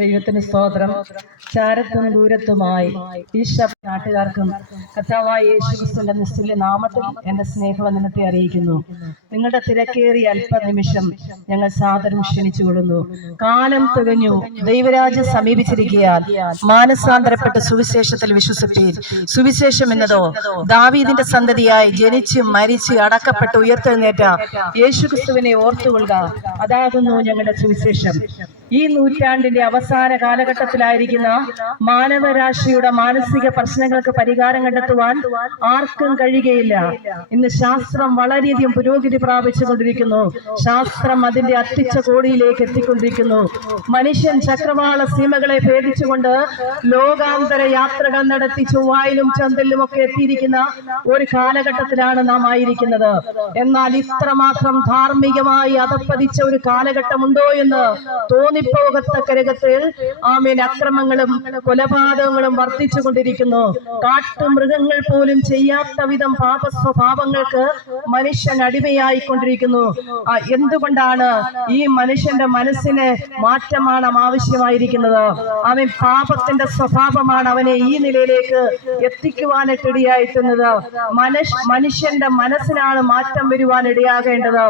ദൈവത്തിന് സ്തോത്രം. ചാരത്തും ദൂരത്തുമായി ഈശോ നാട്ടുകാർക്കും കർത്താവായ യേശുക്രിസ്തുവിന്റെ നിസ്തുല്യ നാമത്തിൽ എന്റെ സ്നേഹവന്ദനത്തെ അറിയിക്കുന്നു. നിങ്ങളുടെ തിരക്കേറിയ അല്പനിമിഷം ഞങ്ങൾ സാദരം ക്ഷണിച്ചുകൊള്ളുന്നു. കാലം തികഞ്ഞു, ദൈവരാജ്യം സമീപിച്ചിരിക്കുകയാൽ മാനസാന്തരപ്പെട്ട് സുവിശേഷത്തിൽ വിശ്വസിപ്പീൻ. സുവിശേഷം എന്നതോ ദാവീദിന്റെ സന്തതിയായി ജനിച്ച് മരിച്ച് അടക്കപ്പെട്ട് ഉയർത്തെഴുന്നേറ്റ യേശുക്രിസ്തുവിനെ ഓർത്തുകൊള്ളുക. അതാകുന്നു ഞങ്ങളുടെ സുവിശേഷം. ഈ നൂറ്റാണ്ടിന്റെ അവസാന കാലഘട്ടത്തിലായിരിക്കുന്ന മാനവരാശിയുടെ മാനസിക പ്രശ്നങ്ങൾക്ക് പരിഹാരം കണ്ടെത്തുവാൻ ആർക്കും കഴിയുകയില്ല. ഇന്ന് ശാസ്ത്രം വളരെയധികം പുരോഗതി പ്രാപിച്ചുകൊണ്ടിരിക്കുന്നു. ശാസ്ത്രം അതിന്റെ അത്തിച്ച കോടിയിലേക്ക് എത്തിക്കൊണ്ടിരിക്കുന്നു. മനുഷ്യൻ ചക്രവാള സീമകളെ ഭേദിച്ചുകൊണ്ട് ലോകാന്തര യാത്രകൾ നടത്തി ചൊവ്വായിലും ചന്ദ്രനിലും ഒക്കെ എത്തിയിരിക്കുന്ന ഒരു കാലഘട്ടത്തിലാണ് നാം ആയിരിക്കുന്നത്. എന്നാൽ ഇത്രമാത്രം ധാർമ്മികമായി അധപ്പതിച്ച ഒരു കാലഘട്ടമുണ്ടോ എന്ന് തോന്നിപ്പോകത്തക്കരകത്തിൽ അക്രമങ്ങളും കൊലപാതകങ്ങളും വർദ്ധിച്ചുകൊണ്ടിരിക്കുന്നു. കാട്ടുമൃഗങ്ങൾ പോലും ചെയ്യാത്ത വിധം പാപസ്വഭാവങ്ങൾക്ക് മനുഷ്യൻ അടിമയായിക്കൊണ്ടിരിക്കുന്നു. എന്തുകൊണ്ടാണ്? ഈ മനുഷ്യന്റെ മനസ്സിന് മാറ്റമാണ് ആവശ്യമായിരിക്കുന്നത്. അവൻ പാപത്തിന്റെ സ്വഭാവമാണ് അവനെ ഈ നിലയിലേക്ക് എത്തിക്കുവാനായിട്ട് ഇടയായിട്ടുന്നത്. മനുഷ്യന്റെ മനസ്സിനാണ് മാറ്റം വരുവാൻ ഇടയാകേണ്ടത്.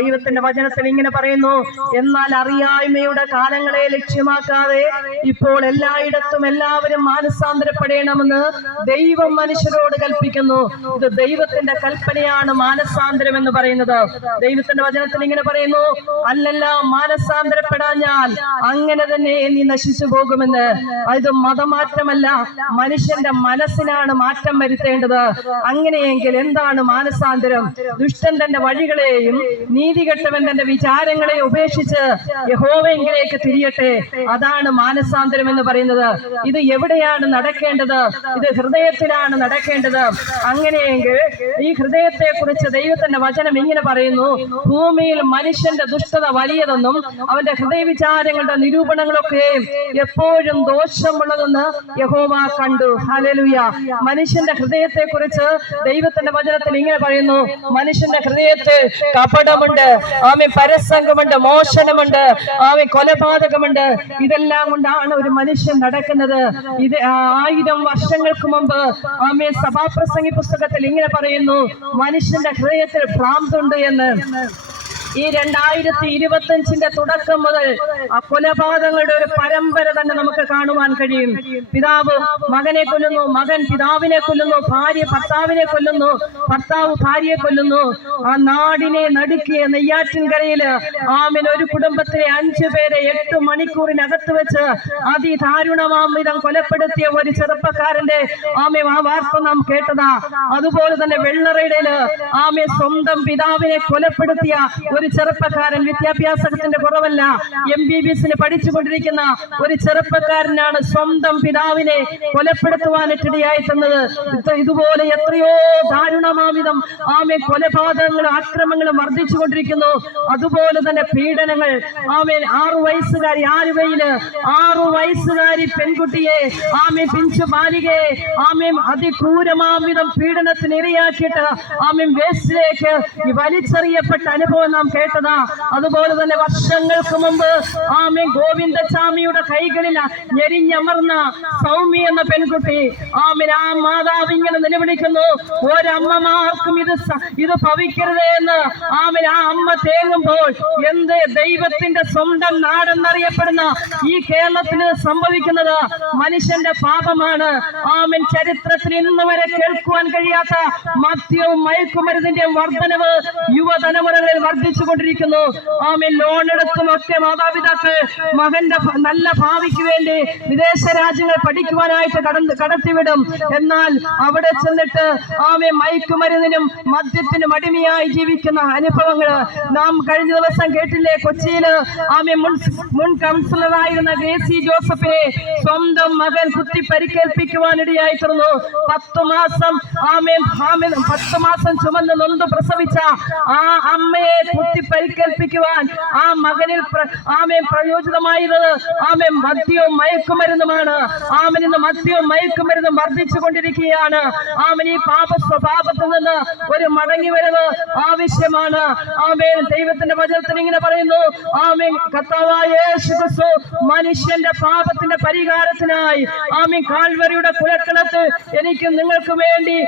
ദൈവത്തിന്റെ വചനത്തിൽ ഇങ്ങനെ പറയുന്നു, എന്നാൽ അറിയായ്മയുടെ കാലങ്ങളെ ലക്ഷ്യമാക്കാതെ ഇപ്പോൾ എല്ലായിടത്തും എല്ലാവരും മാനസാന്തരപ്പെടണമെന്ന് ദൈവം മനുഷ്യരോട് കൽപ്പിക്കുന്നു. ഇത് ദൈവത്തിന്റെ കൽപ്പനയാണ് മാനസാന്തരം എന്ന് പറയുന്നത്. ദൈവത്തിന്റെ വചനത്തിൽ ഇങ്ങനെ പറയുന്നു, അല്ലല്ല മാനസാന്തരപ്പെടാഞ്ഞാൽ അങ്ങനെ തന്നെ നീ നശിച്ചു പോകുമെന്ന്. ഇത് മതമാറ്റമല്ല, മനുഷ്യന്റെ മനസ്സിനാണ് മാറ്റം വരുത്തേണ്ടത്. അങ്ങനെയെങ്കിൽ എന്താണ് മാനസാന്തരം? ദുഷ്ടൻ തന്റെ വഴികളെയും നീതികെട്ടവൻ തന്റെ വിചാരങ്ങളെയും ഉപേക്ഷിച്ച് യഹോവയെങ്കിലേക്ക് തിരിയട്ടെ. അതാണ് മാനസാന്തരം എന്ന് പറയുന്നത്. ഇത് എവിടെയാണ് നടക്കേണ്ടത്? ഇത് ഹൃദയത്തിലാണ് നടക്കേണ്ടത്. അങ്ങനെയെങ്കിൽ ഈ ഹൃദയത്തെ കുറിച്ച് ദൈവത്തിന്റെ വചനം ഇങ്ങനെ പറയുന്നു, ഭൂമിയിൽ മനുഷ്യന്റെ ദുഷ്ടത വലിയതെന്നും അവന്റെ ഹൃദയ വിചാരങ്ങളുടെ നിരൂപണങ്ങളൊക്കെ എപ്പോഴും ദോഷമുള്ളതെന്ന് യഹോവ കണ്ടു. ഹല്ലേലൂയ. മനുഷ്യന്റെ ഹൃദയത്തെ കുറിച്ച് ദൈവത്തിന്റെ വചനത്തിൽ ഇങ്ങനെ പറയുന്നു, മനുഷ്യന്റെ ഹൃദയത്തിൽ കപടമുണ്ട്, പരസംഗമുണ്ട്, മോഷണമുണ്ട്, കൊലപാതകമുണ്ട്. ഇതെല്ലാം കൊണ്ടാണ് ഒരു മനുഷ്യൻ നടക്കുന്നത്. ഇത് 1000 വർഷങ്ങൾക്ക് മുമ്പ് സഭാപ്രസംഗി പുസ്തകത്തിൽ ഇങ്ങനെ പറയുന്നു, മനുഷ്യന്റെ ഹൃദയത്തിൽ ഭ്രാന്തുണ്ട് എന്ന്. ഈ 2025 തുടക്കം മുതൽ ആ കൊലപാതകങ്ങളുടെ ഒരു പരമ്പര തന്നെ നമുക്ക് കാണുവാൻ കഴിയും. പിതാവ് മകനെ കൊല്ലുന്നു, മകൻ പിതാവിനെ കൊല്ലുന്നു, ഭാര്യ ഭർത്താവിനെ കൊല്ലുന്നു, ഭർത്താവ് ഭാര്യയെ കൊല്ലുന്നു. ആ നാടിനെ നടുക്കിയ നെയ്യാറ്റിൻകരയില് ഒരു കുടുംബത്തിലെ 5 പേരെ 8 മണിക്കൂറിനകത്ത് വെച്ച് അതിദാരുണമാം വിധം കൊലപ്പെടുത്തിയ ഒരു ചെറുപ്പക്കാരന്റെ ആ വാർത്ത നാം കേട്ടതാ. അതുപോലെ തന്നെ വെള്ളറയില് സ്വന്തം പിതാവിനെ കൊലപ്പെടുത്തിയ ഒരു ചെറുപ്പക്കാരൻ, വിദ്യാഭ്യാസത്തിന്റെ കുറവല്ല, MBBS പഠിച്ചുകൊണ്ടിരിക്കുന്ന ഒരു ചെറുപ്പക്കാരനാണ് സ്വന്തം പിതാവിനെ കൊലപ്പെടുത്തുവാനിടയായി തന്നത്. ഇതുപോലെ എത്രയോ ദാരുണമാവിധം കൊലപാതകങ്ങളും അക്രമങ്ങളും വർദ്ധിച്ചുകൊണ്ടിരിക്കുന്നു. അതുപോലെ തന്നെ പീഡനങ്ങൾ. 6 വയസ്സുകാരി ആലുവയില് 6 വയസ്സുകാരി പെൺകുട്ടിയെ പിഞ്ചു ബാലികയെ അതിക്രൂരമാവിധം പീഡനത്തിന് ഇരയാക്കിയിട്ട് വേസ്റ്റിലേക്ക് വലിച്ചെറിയപ്പെട്ട അനുഭവം നാം കേട്ടതാ. അതുപോലെ തന്നെ വർഷങ്ങൾക്ക് മുമ്പ് ഗോവിന്ദസ്വാമിയുടെ കൈകളിൽ ഞെരിഞ്ഞമർന്ന സൗമ്യ എന്ന പെൺകുട്ടി ആ മാതാവ് ഇങ്ങനെ നിലവിളിക്കുന്നു, ഒരമ്മമാർക്കും ഇത് ഭവിക്കരുതേ എന്ന് ആ അമ്മ തേങ്ങുമ്പോൾ എന്ത് ദൈവത്തിന്റെ സ്വന്തം നാടെന്നറിയപ്പെടുന്ന ഈ കേരളത്തിന് സംഭവിക്കുന്നത് മനുഷ്യന്റെ പാപമാണ്. ചരിത്രത്തിൽ ഇന്ന് വരെ കേൾക്കുവാൻ കഴിയാത്ത മദ്യവും മയക്കുമരുന്നിന്റെയും വർധനവ് യുവതലമുറകളിൽ വർദ്ധിച്ചുകൊണ്ടിരിക്കുന്നു. ലോൺ എടുത്തുമൊക്കെ മാതാപിതാക്കൾ മകന്റെ നല്ല ഭാവിക്ക് വേണ്ടി വിദേശ രാജ്യങ്ങൾ പഠിക്കുവാനായിട്ട് കടത്തിവിടും. എന്നാൽ അവിടെ ചെന്നിട്ട് മയക്കുമരുന്നിനും മദ്യത്തിനും അടിമയായി ജീവിക്കുന്ന അനുഭവങ്ങൾ നാം കഴിഞ്ഞ ദിവസം കേട്ടില്ലേ? കൊച്ചിയില് മുൻ കൗൺസിലറായിരുന്ന ഗ്രേസി ജോസഫിനെ സ്വന്തം മകൻ കുത്തി പരിക്കേൽപ്പിക്കുവാനിടയായി തീർന്നു. 10 മാസം ചുമന്ന് നൊന്ത് പ്രസവിച്ച ആ അമ്മയെ കുത്തി പരിക്കേൽപ്പിക്കുവാൻ ആ മകനിൽ പ്രയോജിതമായത് മദ്യവും മയക്കുമരുന്നുമാണ്. ഇന്ന് മദ്യവും മയക്കുമരുന്നും വർദ്ധിച്ചുകൊണ്ടിരിക്കുകയാണ്. ഈ പാപ സ്വഭാവത്തിൽ നിന്ന് ഒരു മടങ്ങിവരവ് ആവശ്യമാണ്. ദൈവത്തിന്റെ വചനത്തിൽ ഇങ്ങനെ പറയുന്നു, കർത്താവായ യേശു ക്രിസ്തു മനുഷ്യന്റെ പാപത്തിന്റെ പരിഹാരത്തിനായി കാൽവരിയുടെ കുലക്കണത്ത് എനിക്കും നിങ്ങൾക്ക് വേണ്ടി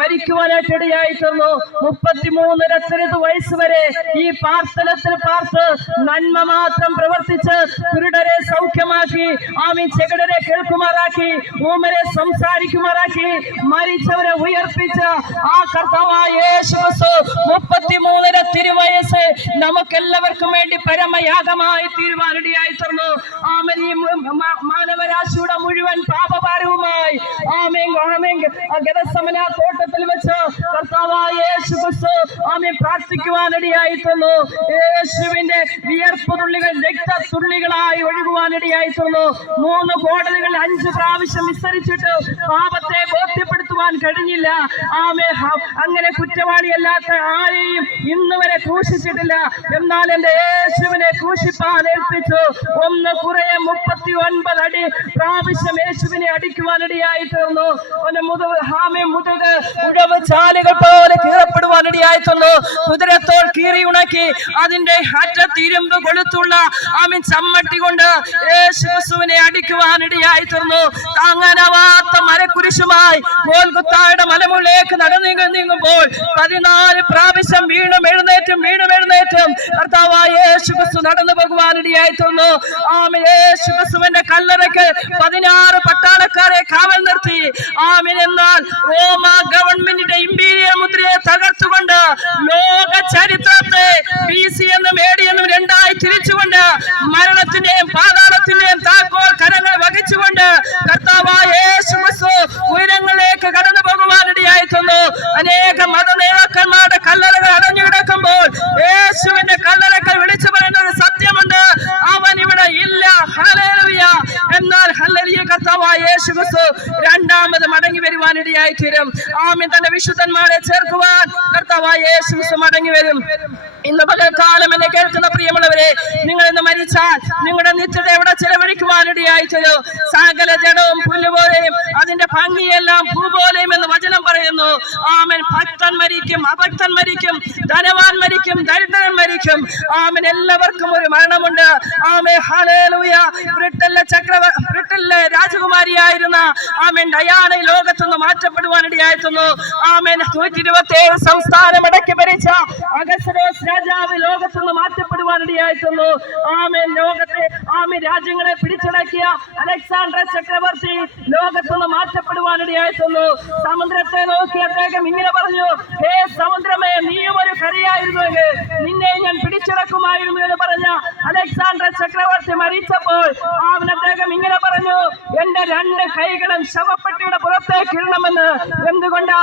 മരിക്കുവാനായിട്ട് ഇടയായി തന്നു. 33 വയസ്സ് വരെ ഈ പാർത്തലത്തിൽ പാർത്ത് നന്മ മാത്രം പ്രവർത്തിച്ച് കുരുടരെ സൗഖ്യമാക്കി, ചെകിടരെ കേൾക്കുമാറാക്കി, ഊമരെ സംസാരിക്കുമാറാക്കി, മരിച്ചവരെ ഉയർപ്പിച്ച ആ കർത്താവായ യേശു ക്രിസ്തു 33 തിരുവയസ്സ് നമുക്കെല്ലാവർക്കും വേണ്ടി പരമയാഗമായി തീരുവാനിടയായി തീർന്നു. ഈ മാനവരാശിയുടെ മുഴുവൻ പാപഭാരവുമായി ഗെത്സമന തോട്ടത്തിൽ വെച്ച് കർത്താവായ യേശു ക്രിസ്തു പ്രാർത്ഥിക്കുവാനിടയായി തീർന്നു. യേശുവിന്റെ വിയർപ്പ് തുള്ളികൾ രക്തത്തുള്ളികളായി ഒഴുകുവാനിടയായി തീർന്നു. 3 കോടതികൾ 5 പ്രാവശ്യം വിസ്തരിച്ചിട്ട് പാപത്തെ ബോധ്യപ്പെടുത്തുവാൻ കഴിഞ്ഞില്ല. അങ്ങനെ കുറ്റവാളിയല്ലാത്ത ആരെയും ഇന്ന് വരെ ക്രൂശിച്ചിട്ടില്ല. എന്നാൽ എന്റെ യേശുവിനെ ക്രൂശിപ്പാൻ ഏൽപ്പിച്ചു. 1 കുറയെ 39 അടി പ്രാവശ്യം യേശുവിനെ അടിക്കുവാനിടയായി തീർന്നു. മുതുക് ഉഴവ് ചാലുകൾ പോലെ കീറപ്പെടുവാനിടയായി തീർന്നു. കുതിരത്തോൾ കീറി ഉണക്കി അതിന്റെ അറ്റത്ത് ഇരുമ്പ് കൊളുത്തുള്ള ചമ്മട്ടി കൊണ്ട് യേശുവിനെ അടിക്കുവാനിടയായി തീർന്നു. താങ്ങാനാവാത്ത മരക്കുരിശുമായി ഗോൽഗൊത്തായുടെ മലമുകളിലേക്ക് നീങ്ങുമ്പോൾ 14 പ്രാവശ്യം വീണും എഴുന്നേറ്റും കർത്താവായ യേശു ക്രിസ്തു നടന്നു പോകുവാനിടയായി തീർന്നു. യേശുക്രിസ്തുവിന്റെ കല്ലറയ്ക്ക് 16 പട്ടാളക്കാരെ കാവൽ നിർത്തി. എന്നാൽ റോമ ഗവൺമെന്റിന്റെ ഇമ്പീരിയൽ മുദ്രയെ തകർത്തുകൊണ്ട് ലോക ചരിത്രത്തെ BC എന്നും AD എന്നും 2ആയി തിരിച്ചുകൊണ്ട് മരണത്തിന്റെയും പാതാളത്തിന്റെയും താക്കോൽ കരങ്ങൾ വഹിച്ചുകൊണ്ട് കർത്താവായ യേശു ക്രിസ്തു ഉയരങ്ങളിലേക്ക് കടന്നു പോകുവാനിടയായി തീർന്നു. അനേക മത നേതാക്കന്മാരുടെ കല്ലറകൾ അടഞ്ഞു കിടക്കുമ്പോൾ യേശുവിന്റെ കല്ലറകൾ വിളിച്ചു പറയുന്ന ഒരു സത്യമുണ്ട്, അവൻ ഇവിടെ ഇല്ല. ഹല്ലേലൂയ. എന്നാൽ ഹല്ലേലൂയ, കർത്താവായ യേശു ക്രിസ്തു രണ്ടാമത് മടങ്ങി വരുവാനിടയായി തീരും. തന്റെ വിശുദ്ധന്മാരെ ചേർക്കുവാൻ കർത്താവായ യേശു ക്രിസ്തു മടങ്ങി വരും. ഇന്ന് പകൽക്കാലം എന്നെ കേൾക്കുന്ന പ്രിയമുള്ളവരെ, നിങ്ങൾ ഇന്ന് മരിച്ചാൽ നിങ്ങളുടെ നിത്യത എവിടെ ചെലവഴിക്കുവാനിടയായി തീരും. സകല ജഡവും പുല്ലുപോലെയും അതിന്റെ ഭംഗിയെല്ലാം പൂ പോലെയും എന്ന് വചനം പറയുന്നു. ഭക്തൻ മരിക്കും, അഭക്തൻ മരിക്കും, ധനവാൻ മരിക്കും, ദരിദ്രൻ മരിക്കും. എല്ലാവർക്കും ഒരു മരണമുണ്ട്. ഹല്ലേലൂയ. ബ്രിട്ടനിലെ രാജകുമാരിയായിരുന്ന ഡയാന ലോകത്തുനിന്ന് മാറ്റപ്പെടുവാനിടയായിരുന്നു. 127 സംസ്ഥാനം അടക്കി ഭരിച്ച അഗസ്തോസ് രാജാവ് ലോകത്തുനിന്ന് മാറ്റപ്പെടുവാനിടയായിരുന്നു. ലോകത്തെ രാജ്യങ്ങളെ പിടിച്ചടക്കിയ അലക്സാണ്ടർ ചക്രവർത്തി ലോകത്തുനിന്ന് മാറ്റപ്പെടുവാനിടയായിരുന്നു. സമുദ്രത്തെ നോക്കി അദ്ദേഹം ഇങ്ങനെ പറഞ്ഞു, ഹേ സമുദ്രമേ, നീയും ഒരു കരയായിരുന്നുവെങ്കിൽ നിന്നെ ഞാൻ പിടിച്ചടക്കുമായിരുന്നു എന്ന് പറഞ്ഞ അലക്സാണ്ടർ ചക്രവർത്തി മരിച്ചപ്പോൾ അദ്ദേഹം ഇങ്ങനെ പറഞ്ഞു, എന്റെ 2 കൈകളും ശവപ്പെട്ടിയുടെ പുറത്തേക്ക് ഇടണമെന്ന്. എന്തുകൊണ്ടാ?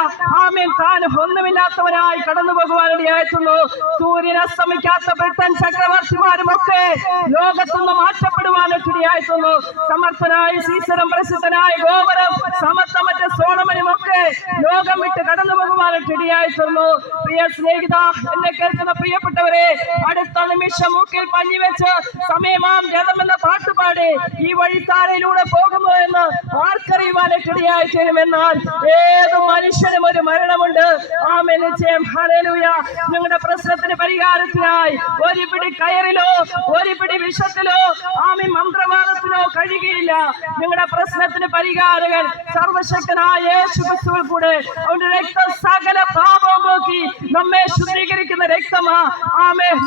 താൻ ഒന്നുമില്ലാത്തവനായി കടന്നു പോകുവാനിടയായിരുന്നു. സൂര്യൻ അസ്തമിക്കാത്ത ബ്രിട്ടൻ ചക്രവർത്തിമാരും ഒക്കെ ലോകത്തുനിന്ന് മാറ്റപ്പെടുവാനിടയായിരുന്നു. സമർത്ഥനായ സീസറും പ്രസിദ്ധനായ ഗോപുരം സമത്വമറ്റ സോളമനും ഒക്കെ ലോകം വിട്ട് കടന്നു പോകുവാനിടയായിരുന്നു. പ്രിയ സ്നേഹിത, എന്നെ കേൾക്കുന്ന പ്രിയപ്പെട്ടവരെ, അടുത്ത നിമിഷം മൂക്കിൽ പഞ്ഞിവെച്ച് സമയമാം രഥം എന്ന പാട്ടുപാടി ഈ വഴിത്താരയിലൂടെ പോകുമോ എന്ന് ആർക്കറിയുവാനിടയായി തീരുമെന്നാൽ ഏത് മനുഷ്യനും ഒരു മരണമുണ്ട്. നിശ്ചയം. ഹല്ലേലൂയ. നിങ്ങളുടെ പ്രശ്നത്തിന് പരിഹാരത്തിനായി ഒരു പിടി കയറിലോ ഒരു പിടി വിഷത്തിലോ മന്ത്രവാദത്തിലോ കഴിയുകയില്ല. നിങ്ങളുടെ പ്രശ്നത്തിന് പരിഹാരകൻ സർവശക്തനായ യേശു ക്രിസ്തുവിൽ കൂടെ അവന്റെ രക്തം സകല പാപവും നോക്കി നമ്മെ ശുദ്ധീകരിക്കുന്ന രക്തമാ.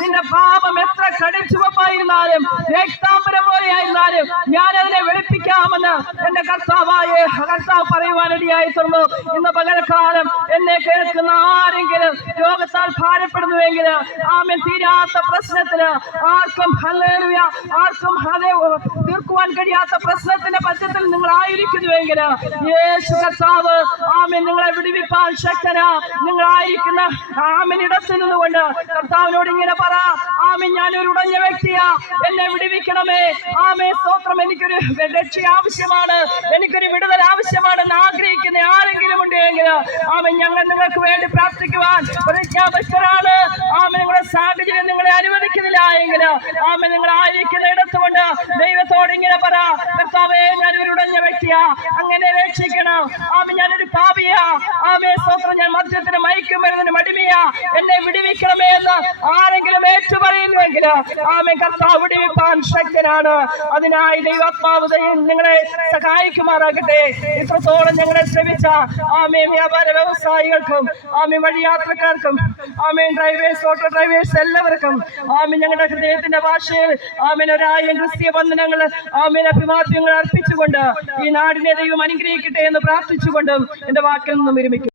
നിന്റെ പാപം എത്ര കടുംചുവപ്പായിരുന്നാലും രക്താംബരം പോലെയായിരുന്നാലും ഞാൻ അതിനെ വെളുപ്പിക്കാമെന്ന് എന്റെ കർത്താവ് പറയുവാനിടയായി തീർന്നു. ഇന്ന് പകൽക്കാലം എന്നെ കേൾക്കുന്ന ആരെങ്കിലും രോഗത്താൽ ഭാരപ്പെടുന്നുവെങ്കിൽ തീരാത്ത പ്രശ്നത്തിന് ആർക്കും ഹല്ലേലൂയ തീർക്കുവാൻ കഴിയാത്ത പ്രശ്നത്തിന്റെ പറ്റത്തിൽ നിങ്ങൾ ആയിരിക്കുന്നുവെങ്കിൽ യേശു കർത്താവ് നിങ്ങളെ വിടുവിപ്പാൻ ശക്തനാ. നിങ്ങളായിരിക്കുന്ന ഇടത്ത് നിന്നുകൊണ്ട് കർത്താവിനോട് ഇങ്ങനെ പറ, ആമേ ഞാനൊരു ഉടഞ്ഞ വ്യക്തിയാ, എന്നെ വിടുവിക്കണമേ. ആമേ സ്തോത്രം. എനിക്കൊരു രക്ഷ ആവശ്യമാണ്, എനിക്കൊരു വിടുതൽ ആവശ്യമാണെന്ന് ആഗ്രഹിക്കുന്ന ആരെങ്കിലും ഉണ്ടെങ്കിൽ ആമേ ഞങ്ങൾ നിങ്ങൾക്ക് വേണ്ടി പ്രാർത്ഥിക്കുവാൻ പ്രതിജ്ഞാബദ്ധരാണ്. ആമേ നിങ്ങളുടെ സാഹചര്യം നിങ്ങളെ അനുവദിക്കുന്നില്ല എങ്കിൽ ആമേ നിങ്ങൾ ആയിരിക്കുന്ന ഇടത്തുകൊണ്ട് ദൈവത്തോട് ഇങ്ങനെ പറ, കർത്താവേ ഞാനൊരു ഉടഞ്ഞ വ്യക്തിയാ, അങ്ങനെ രക്ഷിക്കണം. ആമേ ഞാനൊരു പാപിയാ, ആമേ സ്തോത്രം, ഞാൻ മദ്യത്തിന് മയക്കും മരുന്നിനും അടിമയാ, എന്നെ വിടുവിക്കണമേ എന്ന് ആരെങ്കിലും ഏറ്റുപറയുന്നുവെങ്കിൽ ആമേ കർത്താവ് വിടുവിപ്പാൻ ശക്തനാണ്. അതിനായി ദൈവാത്മാവ് നിങ്ങളെ സഹായിക്കുമാറാകട്ടെ. ഇത്രത്തോളം ഞങ്ങളെ ശ്രമിച്ച ആമേ വ്യാപാര വ്യവസായികൾക്കും ആമേ വഴിയാത്രക്കാർക്കും ആമേ ഡ്രൈവേഴ്സ്, ഓട്ടോ ഡ്രൈവേഴ്സ് എല്ലാവർക്കും ആമേ ഞങ്ങളുടെ ഹൃദയത്തിന്റെ ഭാഷയിൽ ആമേൻ 1000 ക്രിസ്തീയ വന്ദനങ്ങൾ ആമേൻ അഭിവാദ്യങ്ങൾ അർപ്പിച്ചുകൊണ്ട് ഈ നാടിനെ ദൈവം അനുഗ്രഹിക്കട്ടെ എന്ന് പ്രാർത്ഥിച്ചുകൊണ്ടും എന്റെ വാക്കിൽ നിന്നും വിരമിക്കും.